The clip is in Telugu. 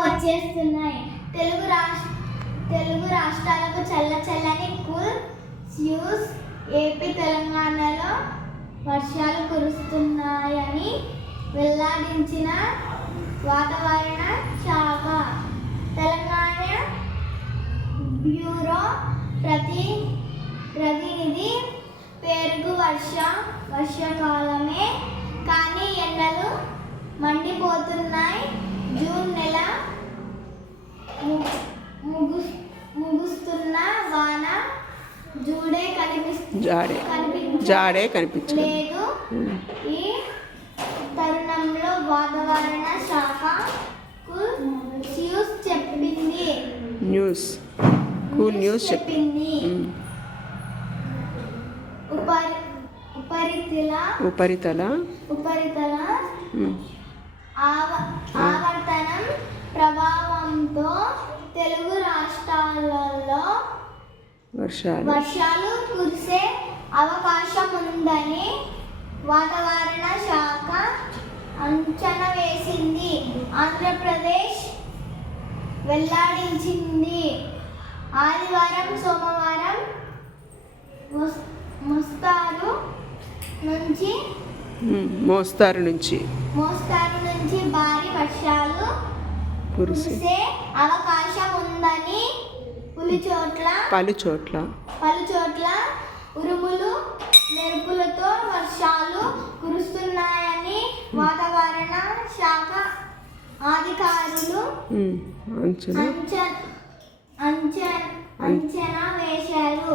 వచ్చేస్తున్నాయి. తెలుగు రాష్ట్రాలకు చల్లని కూల్ స్యూస్. ఏపీ తెలంగాణలో వర్షాలు కురుస్తున్నాయని వెల్లడించిన వాతావరణ శాఖ. తెలంగాణ బ్యూరో ప్రతినిధి పేరుకు వర్షాకాలమే కానీ ఎండలు మండిపోతున్నాయి. జూన్ నెల ముగుస్తున్న వాన జాడే కనిపించలేదు. ఈ తరుణంలో వాతావరణ శాఖ కూల్ న్యూస్ చెప్పింది. ఉపరితల ఆవర్తనం ప్రభావంతో తెలుగు రాష్ట్రాలలో వర్షాలు కురిసే అవకాశం ఉందని వాతావరణ శాఖ అంచనా వేసింది. ఆంధ్రప్రదేశ్ వెల్లడించింది. ఆదివారం సోమవారం మోస్తారు నుంచి భారీ వర్షాలు కురిసే అవకాశం ఉందని పలు చోట్ల ఉరుములు మెరుపులతో వర్షాలు కురుస్తున్నాయని వాతావరణ శాఖ అధికారులు అంచనా వేశారు.